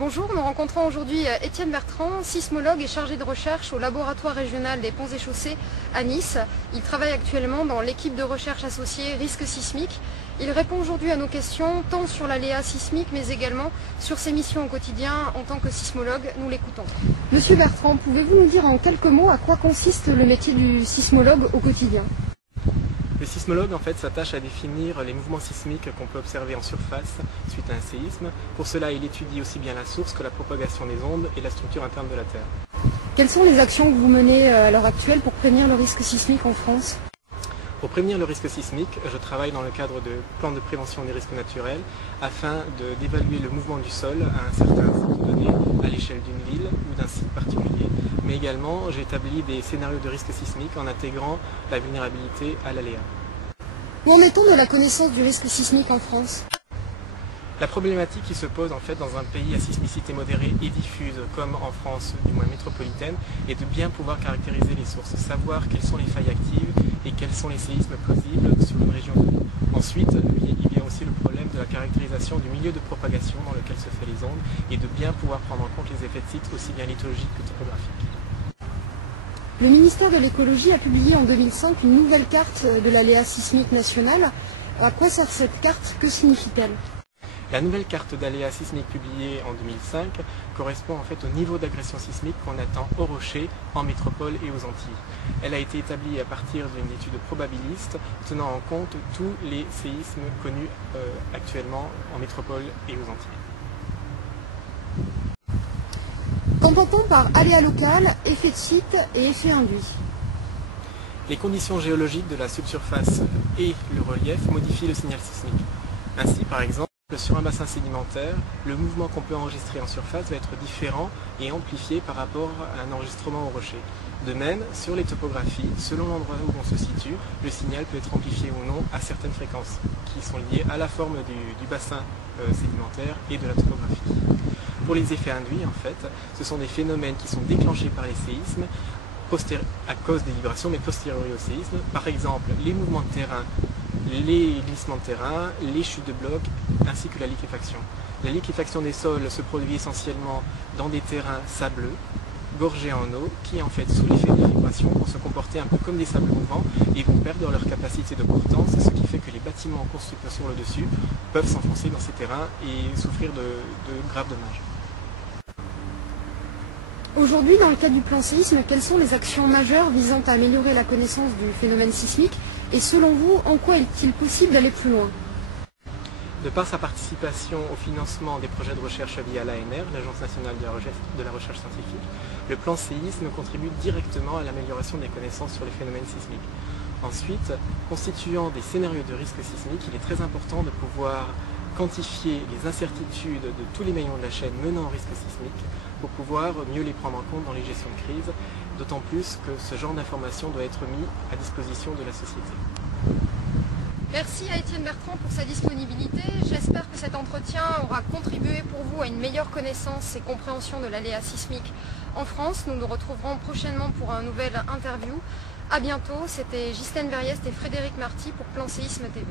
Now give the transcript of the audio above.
Bonjour, nous rencontrons aujourd'hui Étienne Bertrand, sismologue et chargé de recherche au laboratoire régional des ponts et chaussées à Nice. Il travaille actuellement dans l'équipe de recherche associée risque sismique. Il répond aujourd'hui à nos questions tant sur l'aléa sismique mais également sur ses missions au quotidien en tant que sismologue. Nous l'écoutons. Monsieur Bertrand, pouvez-vous nous dire en quelques mots à quoi consiste le métier du sismologue au quotidien ? Le sismologue en fait s'attache à définir les mouvements sismiques qu'on peut observer en surface suite à un séisme. Pour cela, il étudie aussi bien la source que la propagation des ondes et la structure interne de la Terre. Quelles sont les actions que vous menez à l'heure actuelle pour prévenir le risque sismique en France ? Pour prévenir le risque sismique, je travaille dans le cadre de plans de prévention des risques naturels afin d'évaluer le mouvement du sol à un certain site donné à l'échelle d'une ville ou d'un site particulier. Mais également, j'établis des scénarios de risque sismique en intégrant la vulnérabilité à l'aléa. Où en est-on de la connaissance du risque sismique en France ? La problématique qui se pose en fait dans un pays à sismicité modérée et diffuse comme en France, du moins métropolitaine, est de bien pouvoir caractériser les sources, savoir quelles sont les failles actives et quels sont les séismes plausibles sur une région donnée. Ensuite, il y a aussi le problème de la caractérisation du milieu de propagation dans lequel se fait les ondes et de bien pouvoir prendre en compte les effets de site aussi bien lithologiques que topographiques. Le ministère de l'écologie a publié en 2005 une nouvelle carte de l'aléa sismique nationale. À quoi sert cette carte ? Que signifie-t-elle ? La nouvelle carte d'aléa sismique publiée en 2005 correspond en fait au niveau d'agression sismique qu'on attend aux rochers, en métropole et aux Antilles. Elle a été établie à partir d'une étude probabiliste tenant en compte tous les séismes connus actuellement en métropole et aux Antilles. Qu'entend-on par aléa local, effet de site et effet induit ? Les conditions géologiques de la subsurface et le relief modifient le signal sismique. Ainsi, par exemple, sur un bassin sédimentaire, le mouvement qu'on peut enregistrer en surface va être différent et amplifié par rapport à un enregistrement au rocher. De même, sur les topographies, selon l'endroit où on se situe, le signal peut être amplifié ou non à certaines fréquences qui sont liées à la forme du bassin sédimentaire et de la topographie. Pour les effets induits, en fait, ce sont des phénomènes qui sont déclenchés par les séismes à cause des vibrations, mais postérieurs au séisme. Par exemple, les mouvements de terrain, les glissements de terrain, les chutes de blocs, ainsi que la liquéfaction. La liquéfaction des sols se produit essentiellement dans des terrains sableux, gorgés en eau, qui en fait, sous l'effet des vibrations, vont se comporter un peu comme des sables mouvants et vont perdre leur capacité de portance, ce qui fait que les bâtiments construits sur le dessus peuvent s'enfoncer dans ces terrains et souffrir de graves dommages. Aujourd'hui, dans le cadre du plan séisme, quelles sont les actions majeures visant à améliorer la connaissance du phénomène sismique et selon vous, en quoi est-il possible d'aller plus loin ? De par sa participation au financement des projets de recherche via l'ANR, l'Agence nationale de la recherche scientifique, le plan séisme contribue directement à l'amélioration des connaissances sur les phénomènes sismiques. Ensuite, constituant des scénarios de risque sismique, il est très important de pouvoir quantifier les incertitudes de tous les maillons de la chaîne menant au risque sismique pour pouvoir mieux les prendre en compte dans les gestions de crise, d'autant plus que ce genre d'informations doit être mis à disposition de la société. Merci à Étienne Bertrand pour sa disponibilité. J'espère que cet entretien aura contribué pour vous à une meilleure connaissance et compréhension de l'aléa sismique en France. Nous nous retrouverons prochainement pour un nouvel interview. A bientôt, c'était Ghislaine Verriest et Frédéric Marty pour Plan Séisme TV.